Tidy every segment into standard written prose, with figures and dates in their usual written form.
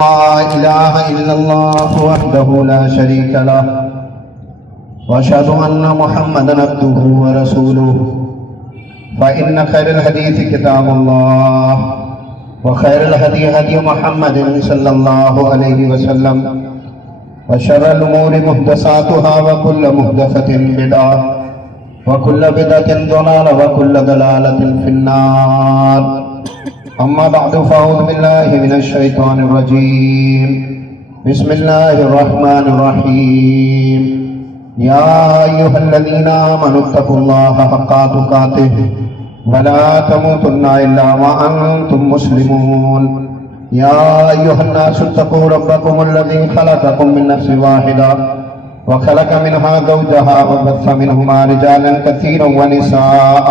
لا إله إلا الله وحده لا شريك له وأشهد أن محمدا عبده ورسوله فإن خير الحديث كتاب الله وخير الهدي هدي محمد صلى الله عليه وسلم وشر الأمور محدثاتها وكل محدثة بدعة وكل بدعة ضلالة وكل ضلالة في النار. أما بعد فأعوذ بالله من الشيطان الرجيم. بسم الله الرحمن الرحيم. يا أيها الذين آمنوا اتقوا الله حق تقاته ولا تموتن إلا وأنتم مسلمون. يا أيها الناس اتقوا ربكم الذي خلقكم من نفس واحدة وخلق منها زوجها وبث منهما رجالا كثيرا ونساء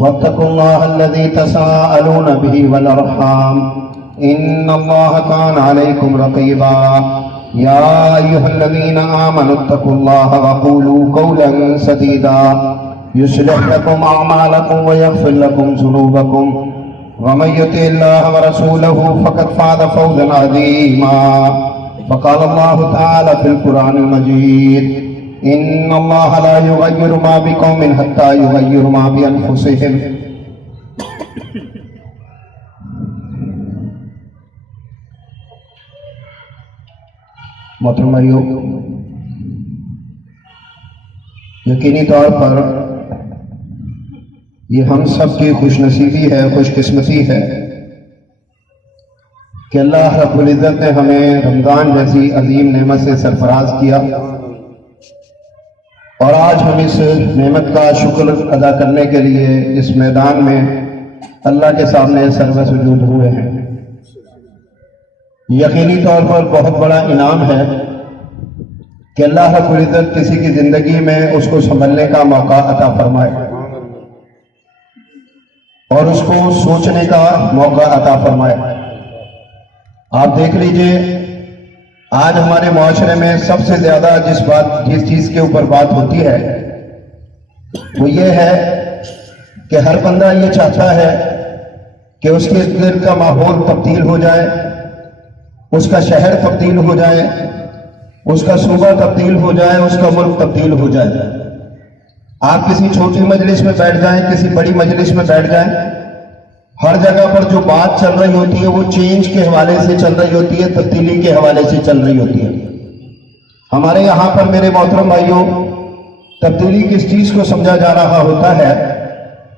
واتقوا الله الذي تساءلون به والأرحام إن الله كان عليكم رقيبا. يا أيها الذين آمنوا اتقوا الله وقولوا قولا سديدا يصلح لكم أعمالكم ويغفر لكم ذنوبكم ومن يطع الله ورسوله فقد فاز فوزا عظيما. فقال الله تعالى في القرآن المجيد: إن الله لا يغير ما بقوم حتى يغيروا ما بأنفسهم. محترم بھائیو، یقینی طور پر یہ ہم سب کی خوش نصیبی ہے، خوش قسمتی ہے کہ اللہ رب العزت نے ہمیں رمضان جیسی عظیم نعمت سے سرفراز کیا، اور آج ہم اس نعمت کا شکر ادا کرنے کے لیے اس میدان میں اللہ کے سامنے سرو سجود ہوئے ہیں۔ یقینی طور پر بہت بڑا انعام ہے کہ اللہ رب العزت کسی کی زندگی میں اس کو سنبھلنے کا موقع عطا فرمائے اور اس کو سوچنے کا موقع عطا فرمائے۔ آپ دیکھ لیجئے، آج ہمارے معاشرے میں سب سے زیادہ جس چیز کے اوپر بات ہوتی ہے وہ یہ ہے کہ ہر بندہ یہ چاہتا ہے کہ اس کے دل کا ماحول تبدیل ہو جائے، اس کا شہر تبدیل ہو جائے، اس کا صوبہ تبدیل ہو جائے، اس کا ملک تبدیل ہو جائے۔ آپ کسی چھوٹی مجلس میں بیٹھ جائیں، کسی بڑی مجلس میں بیٹھ جائیں، ہر جگہ پر جو بات چل رہی ہوتی ہے وہ چینج کے حوالے سے چل رہی ہوتی ہے، تبدیلی کے حوالے سے چل رہی ہوتی ہے۔ ہمارے یہاں پر میرے محترم بھائیوں، تبدیلی کس چیز کو سمجھا جا رہا ہوتا ہے؟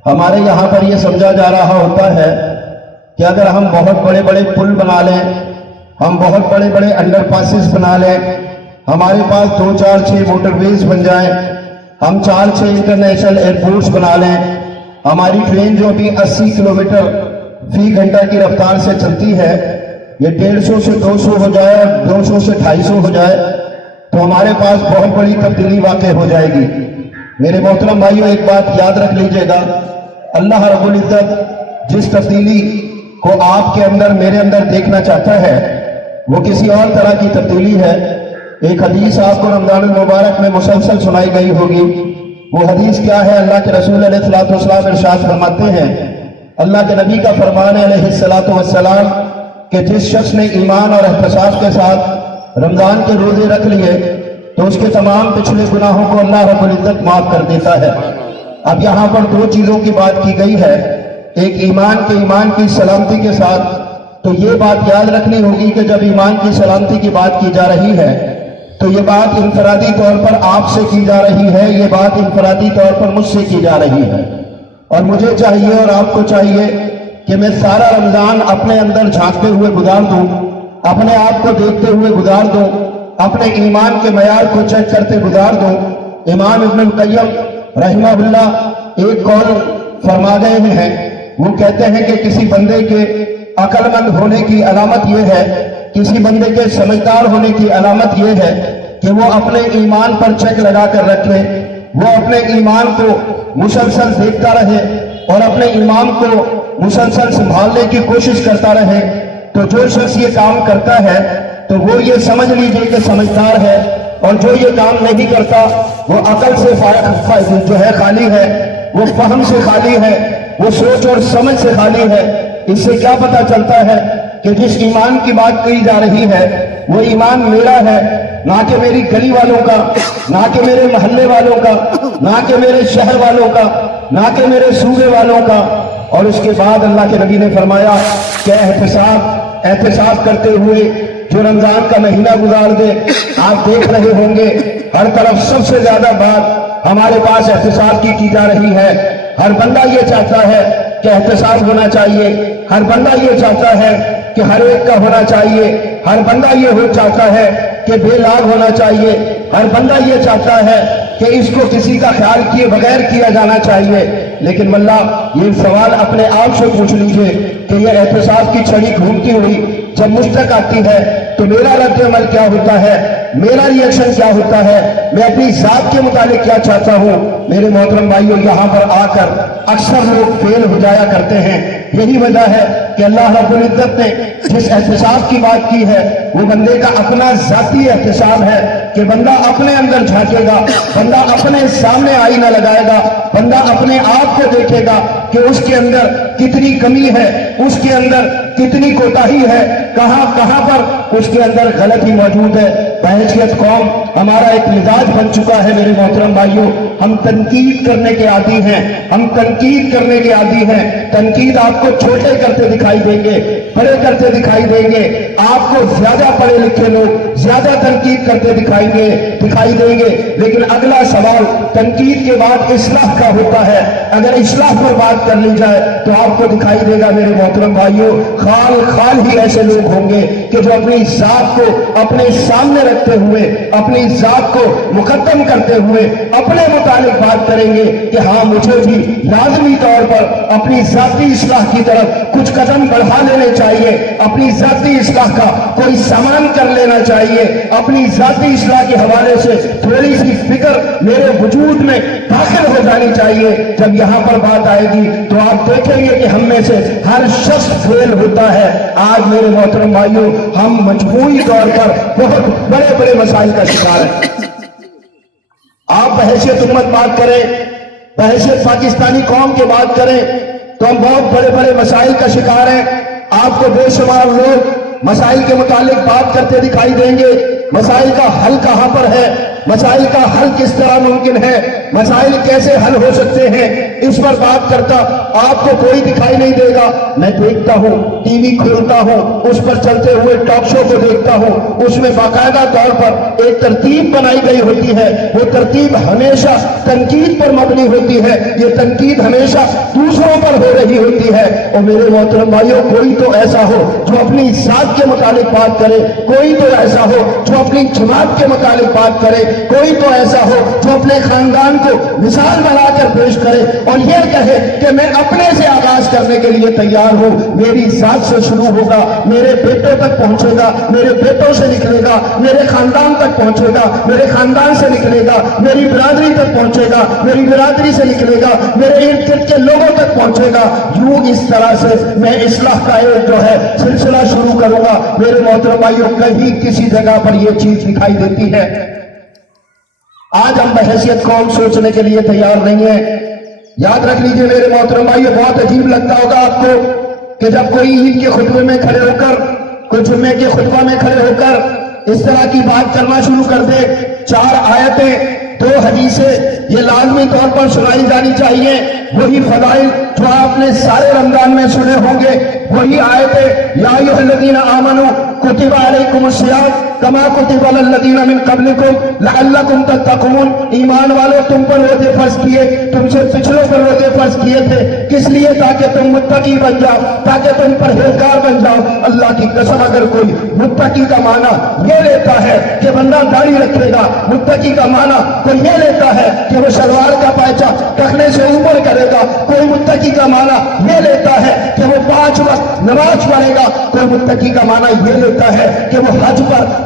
ہمارے یہاں پر یہ سمجھا جا رہا ہوتا ہے کہ اگر ہم بہت بڑے بڑے پل بنا لیں، ہم بہت بڑے بڑے انڈر پاسز بنا لیں، ہمارے پاس 2 4 6 موٹر ویز بن جائیں، ہم 4 6 انٹرنیشنل ایئرپورٹس بنا لیں، ہماری ٹرین جو بھی 80 کلومیٹر فی گھنٹہ کی رفتار سے چلتی ہے یہ 150 سے 200 ہو جائے اور 200 سے 250 ہو جائے تو ہمارے پاس بہت بڑی تبدیلی واقع ہو جائے گی۔ میرے محترم بھائیوں، ایک بات یاد رکھ لیجئے گا، اللہ رب العزت جس تبدیلی کو آپ کے اندر میرے اندر دیکھنا چاہتا ہے وہ کسی اور طرح کی تبدیلی ہے۔ ایک حدیث آپ کو رمضان المبارک میں مسلسل سنائی گئی ہوگی۔ وہ حدیث کیا ہے؟ اللہ کے رسول علیہ الصلوۃ ارشاد فرماتے ہیں، اللہ کے نبی کا فرمان ہے علیہ السلام کہ جس شخص نے ایمان اور احتساب کے ساتھ رمضان کے روزے رکھ لیے تو اس کے تمام پچھلے گناہوں کو اللہ رب العزت معاف کر دیتا ہے۔ اب یہاں پر 2 چیزوں کی بات کی گئی ہے، ایک ایمان کی سلامتی کے ساتھ، تو یہ بات یاد رکھنی ہوگی کہ جب ایمان کی سلامتی کی بات کی جا رہی ہے تو یہ بات انفرادی طور پر آپ سے کی جا رہی ہے، یہ بات انفرادی طور پر مجھ سے کی جا رہی ہے، اور مجھے چاہیے اور آپ کو چاہیے کہ میں سارا رمضان اپنے اندر جھانکتے ہوئے گزار دوں، اپنے آپ کو دیکھتے ہوئے گزار دوں، اپنے ایمان کے معیار کو چیک کرتے گزار دوں۔ امام ابن القیم رحمہ اللہ ایک قول فرما گئے ہیں، وہ کہتے ہیں کہ کسی بندے کے عقل مند ہونے کی علامت یہ ہے، کسی بندے کے سمجھدار ہونے کی علامت یہ ہے کہ وہ اپنے ایمان پر چیک لگا کر رکھے، وہ اپنے ایمان کو مسلسل دیکھتا رہے اور اپنے ایمان کو مسلسل سنبھالنے کی کوشش کرتا رہے۔ تو جو شخص یہ کام کرتا ہے تو وہ یہ سمجھ لیجئے کہ سمجھدار ہے، اور جو یہ کام نہیں کرتا وہ عقل سے جو ہے خالی ہے، وہ فہم سے خالی ہے، وہ سوچ اور سمجھ سے خالی ہے۔ اس سے کیا پتہ چلتا ہے کہ جس ایمان کی بات کہی جا رہی ہے وہ ایمان میرا ہے، نہ کہ میری گلی والوں کا، نہ کہ میرے محلے والوں کا، نہ کہ میرے شہر والوں کا، نہ کہ میرے صوبے والوں کا۔ اور اس کے بعد اللہ کے نبی نے فرمایا کہ احتساب کرتے ہوئے جو رمضان کا مہینہ گزار دے۔ آپ دیکھ رہے ہوں گے ہر طرف سب سے زیادہ بات ہمارے پاس احتساب کی جا رہی ہے۔ ہر بندہ یہ چاہتا ہے کہ احتساب ہونا چاہیے، ہر بندہ یہ چاہتا ہے کہ ہر ایک کا ہونا چاہیے، ہر بندہ یہ چاہتا ہے کہ بے لاگ ہونا چاہیے، ہر بندہ یہ چاہتا ہے کہ اس کو کسی کا خیال کیے بغیر کیا جانا چاہیے۔ لیکن واللہ یہ سوال اپنے آپ سے پوچھ لیجئے کہ یہ احتساب کی چھڑی گھومتی ہوئی جب مجھ تک آتی ہے تو میرا رد عمل کیا ہوتا ہے، میرا ریئیکشن کیا ہوتا ہے، میں اپنی ذات کے متعلق کیا چاہتا ہوں۔ میرے محترم بھائیوں، یہاں پر آ کر اکثر لوگ فیل ہو جایا کرتے ہیں۔ یہی وجہ ہے کہ اللہ رب العزت نے جس احتساب کی بات کی ہے وہ بندے کا اپنا ذاتی احتساب ہے کہ بندہ اپنے اندر جھانکے گا، بندہ اپنے سامنے آئینہ لگائے گا، بندہ اپنے آپ کو دیکھے گا کہ اس کے اندر کتنی کمی ہے، اس کے اندر کتنی کوتاہی ہے، کہاں کہاں پر اس کے اندر غلطی موجود ہے۔ بحیثیت قوم ہمارا ایک مزاج بن چکا ہے میرے محترم بھائیوں، ہم تنقید کرنے کے عادی ہیں، ہم تنقید کرنے کے عادی ہیں۔ تنقید آپ کو چھوٹے کرتے دکھائی دیں گے، بڑے کرتے دکھائی دیں گے، آپ کو زیادہ پڑھے لکھے لوگ زیادہ تنقید کرتے دکھائی دیں گے۔ لیکن اگلا سوال تنقید کے بعد اصلاح کا ہوتا ہے۔ اگر اصلاح پر بات کر لی جائے تو آپ کو دکھائی دے گا میرے محترم بھائیوں، خال ہی ایسے لوگ ہوں گے کہ جو اپنی ذات کو اپنے سامنے رکھتے ہوئے، اپنی ذات کو مقدم کرتے ہوئے اپنے متعلق بات کریں گے کہ ہاں مجھے بھی لازمی طور پر اپنی ذاتی اصلاح کی طرف کچھ قدم بڑھا لینے چاہیے، اپنی ذاتی اصلاح کا کوئی سامان کر لینا چاہیے، اپنی ذاتی اصلاح کے حوالے سے تھوڑی سی فکر میرے وجود میں داخل ہو جانی چاہیے۔ جب یہاں پر بات آئے گی تو آپ دیکھیں گے کہ ہم میں سے ہر شخص فیل ہوتا ہے۔ آج میرے محترم بھائیوں ہم مجموعی طور پر بہت بڑے بڑے مسائل کا شکار ہیں۔ آپ بحیثیت امت بات کریں، بحیثیت پاکستانی قوم کے بات کریں تو ہم بہت بڑے بڑے مسائل کا شکار ہیں۔ آپ کو بے شمار لوگ مسائل کے متعلق بات کرتے دکھائی دیں گے، مسائل کا حل کہاں پر ہے، مسائل کا حل کس طرح ممکن ہے، مسائل کیسے حل ہو سکتے ہیں، اس پر بات کرتا آپ کو کوئی دکھائی نہیں دے گا۔ میں دیکھتا ہوں، ٹی وی کھولتا ہوں، اس پر چلتے ہوئے ٹاک شو کو دیکھتا ہوں، اس میں باقاعدہ طور پر ایک ترتیب بنائی گئی ہوتی ہے، وہ ترتیب ہمیشہ تنقید پر مبنی ہوتی ہے، یہ تنقید ہمیشہ دوسروں پر ہو رہی ہوتی ہے۔ اور میرے محترم بھائیوں کوئی تو ایسا ہو جو اپنی ذات کے متعلق بات کرے، کوئی تو ایسا ہو جو اپنی جماعت کے متعلق بات کرے، کوئی تو ایسا ہو جو اپنے خاندان کو مثال بنا کر پیش کرے اور یہ کہے کہ میں اپنے سے آغاز کرنے کے لیے تیار ہوں، میری ذات سے شروع ہوگا، میرے بیٹوں تک پہنچے گا، میرے بیٹوں سے نکلے گا، میرے خاندان تک پہنچے گا، میرے خاندان سے نکلے گا، میری برادری تک پہنچے گا، میری برادری سے نکلے گا، میرے ارد گرد کے لوگوں تک پہنچے گا۔ یوں اس طرح سے میں اصلاح کا ایک جو ہے سلسلہ شروع کروں گا۔ میرے محترم بھائیوں کہیں کسی جگہ پر یہ چیز دکھائی دیتی ہے؟ آج ہم بحیثیت قوم سوچنے کے لیے تیار نہیں ہیں۔ یاد رکھ لیجئے میرے محترم بھائیوں، بہت عجیب لگتا ہوگا آپ کو کہ جب کوئی عید کے خطبے میں کھڑے ہو کر، کوئی جمعے کے خطبہ میں کھڑے ہو کر اس طرح کی بات کرنا شروع کر دے، 4 آیتیں 2 حدیثیں یہ لازمی طور پر سنائی جانی چاہیے، وہی فضائل جو آپ نے سارے رمضان میں سنے ہوں گے، وہی آیتیں یا ایھا الذین آمنوا کتب علیکم الصیام کما کتب علی الذین من قبلکم لعلکم تتقون۔ ایمان والو تم پر روزے فرض کیے، تم سے پچھلوں پر روزے فرض کیے تھے، کس لیے؟ تاکہ تم متقی بن جاؤ، تاکہ تم پرہیزگار بن جاؤ۔ اللہ کی قسم اگر کوئی متقی کا معنی یہ لیتا ہے کہ بندہ داڑھی رکھے گا، متقی کا معنی کوئی یہ لیتا ہے کہ وہ شلوار کا پائچہ ٹخنے سے اوپر کرے گا، کوئی متقی کا معنی یہ لیتا ہے کہ وہ 5 وقت نماز پڑھے گا، کوئی متقی کا معنی یہ لیتا ہے کہ وہ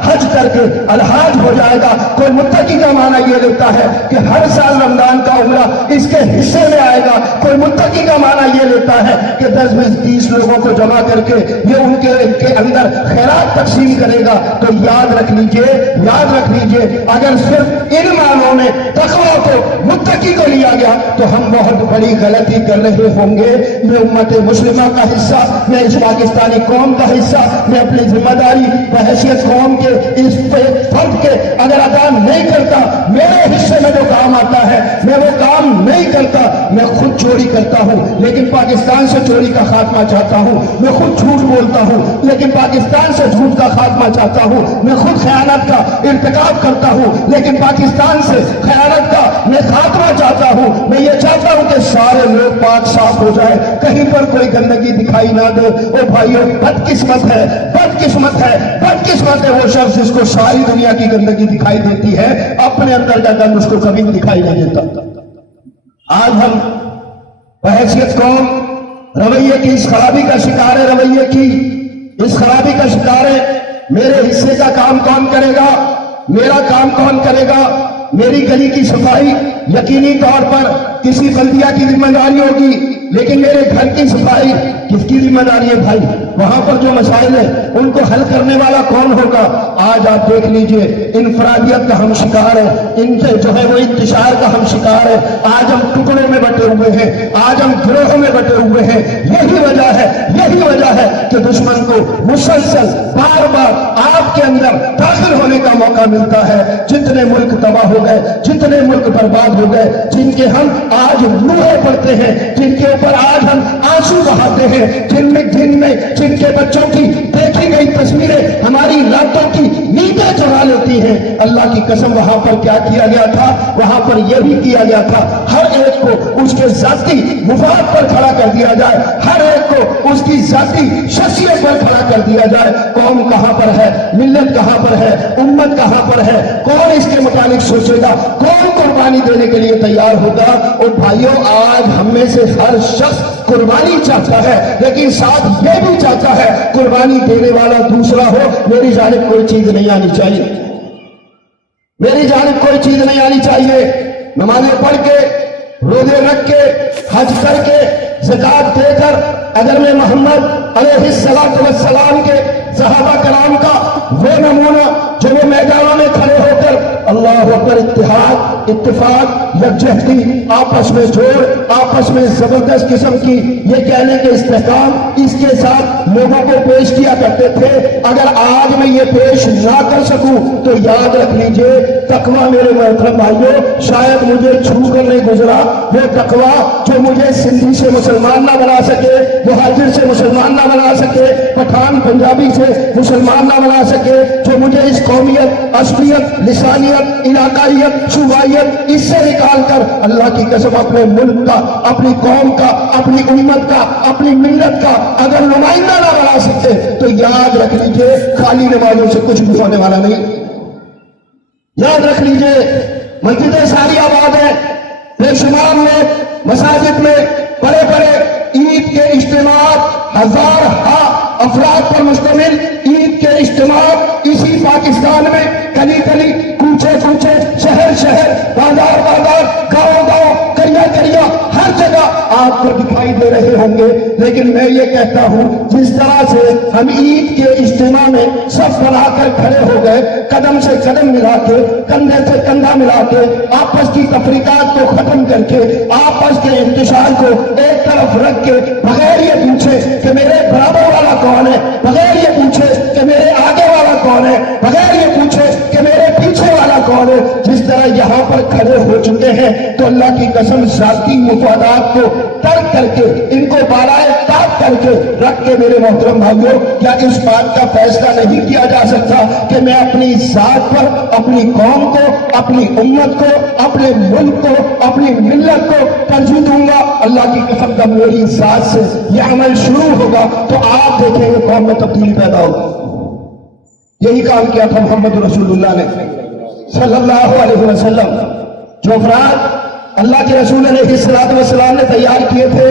حج کر کے الحاج ہو جائے گا، کوئی متقی کا معنی یہ لیتا ہے کہ ہر سال رمضان کا عمرہ اس کے حصے میں آئے گا، کوئی متقی کا معنی یہ لیتا ہے کہ 10-20-30 لوگوں کو جمع کر کے یہ ان کے اندر خیرات تقسیم کرے گا۔ تو یاد رکھ لیجئے اگر صرف ان معنوں میں تقویٰ کو متقی کو لیا گیا تو ہم بہت بڑی غلطی کر رہے ہوں گے۔ میں امت مسلمہ کا حصہ، میں اس پاکستانی قوم کا حصہ، میں اپنی ذمہ داری بحیثیت قوم کے اس فرد کے اگر ادا نہیں کرتا، میرے حصے میں جو کام آتا ہے میں وہ کام نہیں کرتا۔ میں خود چوری کرتا ہوں لیکن پاکستان سے چوری کا خاتمہ چاہتا ہوں، میں خود جھوٹ بولتا ہوں لیکن پاکستان سے جھوٹ کا خاتمہ چاہتا ہوں، میں خود خیانت کا ارتکاب کرتا ہوں لیکن پاکستان سے خیانت کا میں خاتمہ چاہتا ہوں۔ میں یہ چاہتا ہوں کہ سارے لوگ پاک صاف ہو جائے، کہیں پر کوئی گندگی دکھائی نہ دے۔ او بھائیو، بدقسمت ہے وہ شخص جس کو ساری دنیا کی گندگی دکھائی دیتی ہے، اپنے اندر کا گند اس کو کبھی دکھائی نہیں دیتا۔ آج ہم بحیثیت قوم رویے کی اس خرابی کا شکار ہے، اس خرابی کا شکار ہے۔ میرے حصے کا کام کون کرے گا؟ میرا کام کون کرے گا؟ میری گلی کی صفائی یقینی طور پر کسی بلدیہ کی ذمہ داری ہوگی، لیکن میرے گھر کی صفائی کس کی ذمہ داری ہے بھائی؟ وہاں پر جو مسائل ہیں ان کو حل کرنے والا کون ہوگا؟ آج آپ دیکھ لیجئے، انفرادیت کا ہم شکار ہیں، ان کے جو ہے وہ انتشار کا ہم شکار ہیں۔ آج ہم ٹکڑوں میں بٹے ہوئے ہیں، آج ہم گروہوں میں بٹے ہوئے ہیں۔ یہی وجہ ہے کہ دشمن کو مسلسل بار بار آپ کے اندر داخل ہونے کا موقع ملتا ہے۔ جتنے ملک تباہ ہو گئے، جتنے ملک برباد ہو گئے، جن کے ہم آج لوہے پڑتے ہیں، جن کے اوپر آج ہم آنسو بہاتے ہیں، جن کے بچوں کی دیکھی گئی تصویریں ہماری راتوں کی نیندیں چرا لیتی ہیں، اللہ کی قسم وہاں پر کیا کیا گیا تھا؟ وہاں پر یہ بھی کیا گیا تھا ہر ایک کو اس کے ذاتی مفاد پر کھڑا کر دیا جائے، ہر ایک کو اس کی ذاتی شخصیت پر کھڑا کر دیا جائے۔ قوم کہاں پر ہے؟ ملت کہاں پر ہے؟ امت کہاں پر ہے؟ کون اس کے متعلق سوچے گا؟ کون قربانی دینے کے لیے تیار ہوگا؟ اور بھائیوں، آج ہم میں سے ہر شخص قربانی چاہتا ہے، لیکن ساتھ یہ بھی چاہتا ہے قربانی دینے والا دوسرا ہو۔ میری جانب کوئی چیز نہیں آنی چاہیے، میری جانب کوئی چیز نہیں آنی چاہیے۔ نمازیں پڑھ کے، روزے رکھ کے، حج کر کے، زکات دے کر اگر میں محمد علیہ السلام کے صحابہ کرام کا وہ نمونہ جو وہ میدانوں میں کھڑے ہو کر اللہ اکبر، اتحاد، اتفاق، یکجہتی، آپس میں جوڑ، آپس میں زبردست قسم کی یہ کہنے کے استحکام اس کے ساتھ لوگوں کو پیش کیا کرتے تھے، اگر آج میں یہ پیش نہ کر سکوں تو یاد رکھ لیجئے تقویٰ میرے محترم بھائیوں شاید مجھے چھو کر نہیں گزرا۔ وہ تقویٰ جو مجھے سندھی سے مسلمان نہ بنا سکے، مہاجر سے مسلمان نہ بنا سکے، پٹھان پنجابی سے مسلمان نہ بنا سکے، جو مجھے اس قومیت، عصبیت، لسانیت، علاقائیت، صوبائیت اس سے نکال کر اللہ کی قسم اپنے ملک کا، اپنی قوم کا، اپنی امت کا، اپنی ملت کا اگر نمائندہ نہ بنا سکتے تو یاد رکھ لیجئے خالی نمازوں سے کچھ بھی ہونے والا نہیں۔ یاد رکھ لیجئے مسجدیں ساری آباد ہیں، بے شمار لوگ مساجد میں بڑے بڑے عید کے اجتماعات، ہزارہا افراد پر مشتمل عید کے اجتماعات اسی پاکستان میں گلی گلی، کوچے کوچے، شہر شہر، بازار بازار، گاؤں گاؤں، کریا کریا ہر جگہ آپ کو دکھائی دے رہے ہوں گے۔ لیکن میں یہ کہتا ہوں جس طرح سے ہم عید کے اجتماع میں سب بنا کر کھڑے ہو گئے، قدم سے قدم ملا کے، کندھے سے کندھا ملا کے، آپس کی تفریقات کو ختم کر کے، آپس کے انتشار کو ایک طرف رکھ کے، بغیر یہ پوچھے کہ میرے برابر والا کون ہے، بغیر یہ پوچھے کہ میرے آگے والا کون ہے، بغیر یہ پوچھے کہ میرے پیچھے والا کون ہے، جس طرح یہاں پر کھڑے ہو چکے ہیں تو اللہ کی قسم ذاتی مفادات کو ترک کر کے، ان کو بالائے طاق کر کے رکھ کے میرے محترم بھائیوں، کیا اس بات کا فیصلہ نہیں کیا جا سکتا کہ میں اپنی ذات پر، اپنی قوم کو، اپنی امت کو، اپنے ملک کو، اپنی ملت کو ترجیح دوں گا؟ اللہ کی قسم جب میری ذات سے یہ عمل شروع ہوگا تو آپ دیکھیں گے قوم میں تبدیلی پیدا ہوگی۔ یہی کام کیا تھا محمد رسول اللہ نے صلی اللہ علیہ وسلم۔ جو افراد اللہ کے رسول علیہ السلام نے تیار کیے تھے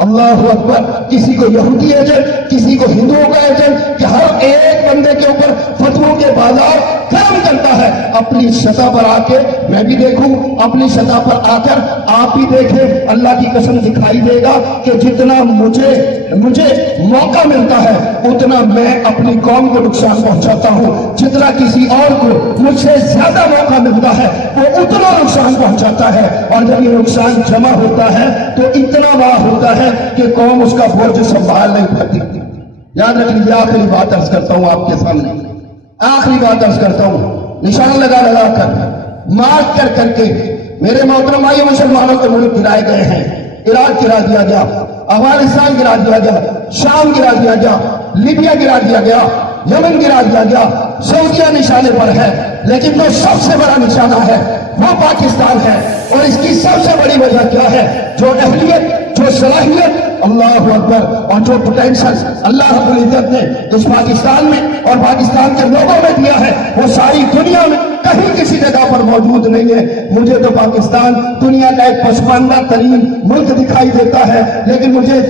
اللہ اکبر. کسی کو یہودی ایجنٹ, کسی کو ہندوؤں کا ایجنٹ, کہ ہر ایک بندے کے اوپر فتووں کے بازار کام کرتا ہے. اپنی سطح پر آ کے میں بھی دیکھوں, اپنی سطح پر آ کر آپ بھی دیکھیں. اللہ کی قسم دکھائی دے گا کہ جتنا مجھے موقع ملتا ہے اتنا میں اپنی قوم کو نقصان پہنچاتا ہوں. جتنا کسی اور کو مجھ سے زیادہ موقع ملتا ہے وہ اتنا نقصان پہنچاتا ہے. اور جب یہ نقصان جمع ہوتا ہے تو اتنا بڑا ہوتا ہے کہ قوم اس کا بوجھ سنبھال نہیں پاتی. یاد رکھ لیجیے, آخری بات عرض کرتا ہوں آپ کے سامنے, آخری بات عرض کرتا ہوں. نشان لگا لگا کر, مارک کر کر کے میرے محترم بھائیو مسلمانوں کے ملک گرائے گئے ہیں. عراق گرا دیا گیا, افغانستان گرا دیا گیا, شام گرا دیا گیا, لیبیا گرا دیا گیا, یمن گرا دیا گیا. سعودیہ نشانے پر ہے, لیکن جو سب سے بڑا نشانہ ہے وہ پاکستان ہے. اور اس کی سب سے بڑی وجہ کیا ہے؟ جو اہلیت, جو صلاحیت, اللہ اکبر, اور جو پوٹینشل اللہ رب العزت نے اس پاکستان میں اور پاکستان کے لوگوں میں دیا ہے وہ ساری دنیا میں کہیں کسی جگہ پر موجود نہیں ہے. مجھے تو پاکستان دنیا کا ایک پسماندہ ترین ملک دکھائی دیتا ہے, لیکن مجھے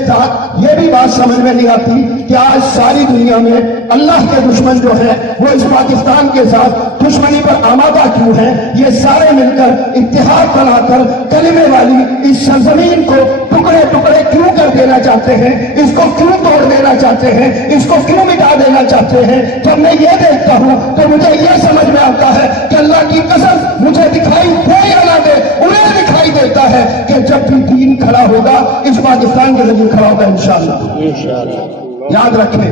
یہ بھی بات سمجھ میں نہیں آتی کہ آج ساری دنیا میں اللہ کے دشمن جو ہے وہ اس پاکستان کے ساتھ دشمنی پر آمادہ کیوں ہیں. یہ سارے مل کر اتحاد بنا کر کلمے والی اس سرزمین کو ٹکڑے ٹکڑے کیوں کر دینا چاہتے ہیں, اس کو کیوں توڑ دینا چاہتے ہیں, اس کو کیوں مٹا دینا چاہتے ہیں. جب میں یہ دیکھتا ہوں تو مجھے یہ سمجھ میں آتا ہے کہ اللہ کی قسم مجھے دکھائی دے یا نہ دے, انہیں دکھائی دیتا ہے کہ جب بھی دین کھڑا ہوگا اس پاکستان کے ذریعے کھڑا ہوگا انشاءاللہ. یاد رکھیں,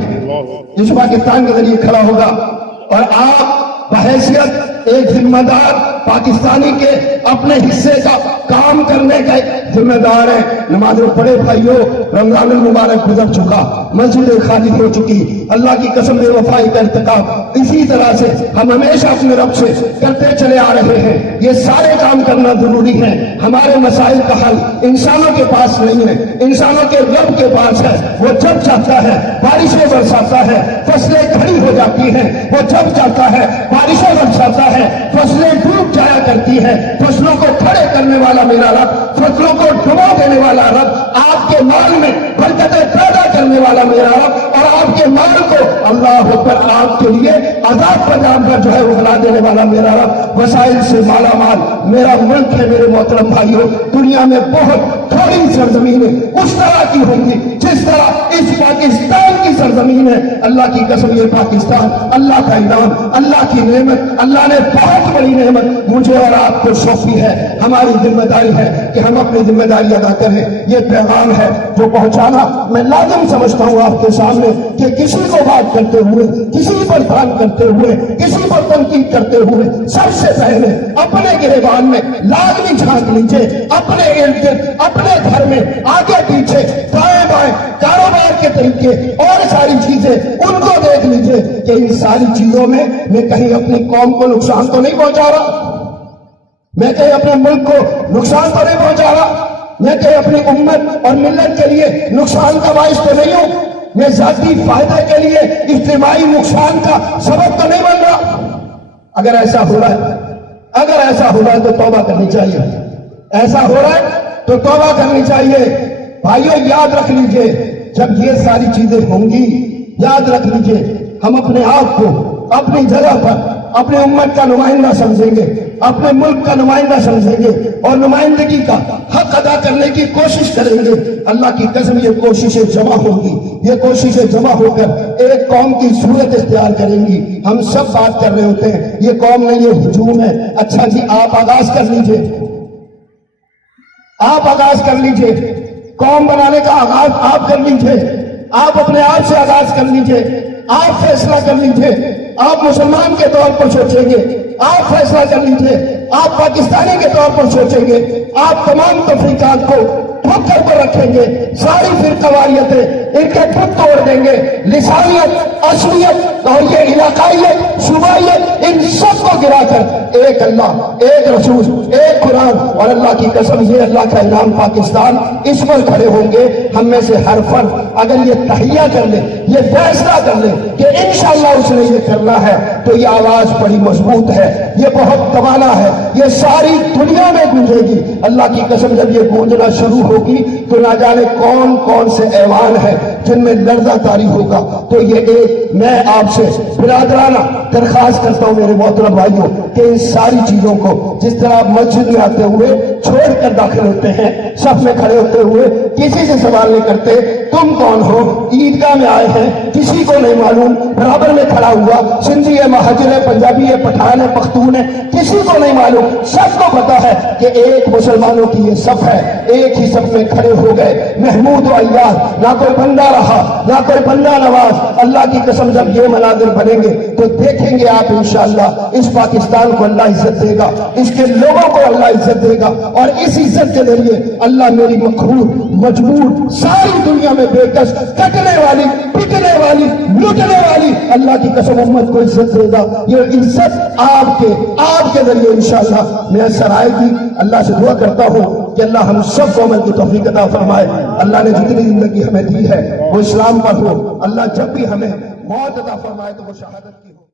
اس پاکستان کے ذریعے کھڑا ہوگا. اور آپ بحیثیت ایک ذمہ دار پاکستانی کے اپنے حصے کا کام کرنے کا ذمہ دار ہے. نماز پڑھے بھائیو, رمضان المبارک گزر چکا, مسجد خالی ہو چکی. اللہ کی قسم بے وفائی کا ارتکاب اسی طرح سے ہم ہمیشہ اپنے رب سے کرتے چلے آ رہے ہیں. یہ سارے کام کرنا ضروری ہے. ہمارے مسائل کا حل انسانوں کے پاس نہیں ہے, انسانوں کے رب کے پاس ہے. وہ جب چاہتا ہے بارشیں برساتا ہے, فصلیں کھڑی ہو جاتی ہیں. وہ جب چاہتا ہے بارشیں برساتا ہے, فصلیں ڈوب جایا کرتی ہیں. فصلوں کو کھڑے کرنے والا میرا رب, فصلوں کو ڈبو دینے والا رب, آپ کے مال میں برکتیں پیدا کرنے والا میرا رب, اور آپ کے مال کو اللہ پر آپ کے لیے عذاب پر جان کر جو ہے اگلا دینے والا میرا رب. وسائل سے مالا مال میرا ملک ہے. میرے محترم بھائیوں, دنیا میں بہت تھوڑی سرزمینیں اس طرح کی ہوں گی جس طرح اس پاکستان کی سرزمین ہے. اللہ کی قسم یہ پاکستان اللہ کا انعام, اللہ کی نعمت, اللہ نے بہت بڑی نعمت مجھے اور آپ کو سونپی ہے. ہماری ذمہ داری ہے کہ ہم اپنی ذمہ داری ادا کریں. یہ پیغام ہے جو پہنچانا میں لازم سمجھتا ہوں آپ کے سامنے کہ کسی کو بات کرتے ہوئے, کسی پر تان کرتے ہوئے, کسی پر تنقید کرتے ہوئے سب سے پہلے اپنے گریبان میں لازمی جھانک لیجئے. اپنے ارد گرد, اپنے گھر میں, آگے پیچھے, دائیں بائیں, کاروبار کے طریقے اور ساری چیزیں ان کو دیکھ لیجئے کہ ان ساری چیزوں میں کہیں اپنی قوم کو نقصان تو نہیں پہنچا رہا, میں کہیں اپنے ملک کو نقصان تو نہیں پہنچا رہا, میں کہیں اپنی امت اور ملت کے لیے نقصان کا باعث تو نہیں ہوں, میں ذاتی فائدہ کے لیے اجتماعی نقصان کا سبب تو نہیں بن رہا. اگر ایسا ہو رہا ہے تو توبہ کرنی چاہیے. ایسا ہو رہا ہے تو توبہ کرنی چاہیے. بھائیوں یاد رکھ لیجئے, جب یہ ساری چیزیں ہوں گی, یاد رکھ لیجئے ہم اپنے آپ کو اپنی جگہ پر اپنے امت کا نمائندہ سمجھیں گے, اپنے ملک کا نمائندہ سمجھیں گے, اور نمائندگی کا حق ادا کرنے کی کوشش کریں گے. اللہ کی قسم یہ کوششیں جمع ہوگی, یہ کوششیں جمع ہو کر ایک قوم کی صورت اختیار کریں گی. ہم سب بات کر رہے ہوتے ہیں یہ قوم نہیں, یہ ہجوم ہے. اچھا جی, آپ آغاز کر لیجئے, آپ آغاز کر لیجئے, قوم بنانے کا آغاز آپ کر لیجئے. آپ اپنے آپ سے آغاز کر لیجئے, آپ فیصلہ کر لیجئے. آپ مسلمان کے طور پر سوچیں گے, آپ فیصلہ کر لیجئے. آپ پاکستانی کے طور پر سوچیں گے, آپ تمام تفریقات کو ٹھوکر پر رکھیں گے, ساری فرقواریتیں ان کے ٹھک توڑ دیں گے. لسانیت, اصلیت اور یہ علاقائیت, صوبائیت, ان سب کو گرا کر ایک اللہ، ایک رسول، ایک قرآن، اور اللہ کی قسم یہ اللہ کا انعام پاکستان اس پر کھڑے ہوں گے۔ ہم میں سے ہر فرد اگر یہ تہیہ کر لے، یہ فیصلہ کر لے کہ انشاءاللہ اس نے یہ کرنا ہے، تو یہ آواز بڑی مضبوط ہے، یہ بہت توانا ہے، یہ ساری دنیا میں گونجے گی۔ اللہ کی قسم جب یہ گونجنا شروع ہوگی تو نہ جانے کون کون سے ایوان ہیں جن میں لرزہ طاری ہوگا۔ تو یہ ایک میں آپ سے برادرانہ درخواست کرتا ہوں میرے محترم بھائیوں کہ ان ساری چیزوں کو جس طرح آپ مسجد میں آتے ہوئے چھوڑ کر داخل ہوتے ہیں، صف میں کھڑے ہوتے ہوئے کسی سے سوال نہیں کرتے تم کون ہو، عیدگاہ میں آئے ہیں کسی کو نہیں معلوم، برابر میں کھڑا ہوا سندھی ہے، مہاجر ہے، پنجابی ہے، پٹھان ہے، پختون ہے، کسی کو نہیں معلوم، سب کو پتا ہے کہ ایک مسلمانوں کی یہ صف ہے، ایک ہی صف میں کھڑے ہو گئے محمود و عیاض، نہ کوئی بندہ رہا نہ کوئی بندہ نواز۔ اللہ کی قسم جب یہ مناظر بنیں گے تو دیکھیں گے آپ انشاءاللہ اس پاکستان کو اللہ عزت دے گا، اس کے لوگوں کو اللہ عزت دے گا، اور اس عزت کے ذریعے اللہ میری مقہور مجبور ساری دنیا میں بے کس کٹنے والی، پٹنے والی، لٹنے والی اللہ کی قسم امت کو عزت دے گا۔ یہ عزت آپ کے ذریعے انشاءاللہ میسر آئے گی۔ اللہ سے دعا کرتا ہوں کہ اللہ ہم سب کو عمل کی توفیق عطا فرمائے۔ اللہ نے جتنی زندگی ہمیں دی ہے وہ اسلام پر ہو، اللہ جب بھی ہمیں موت عطا فرمائے تو وہ شہادت کی ہو۔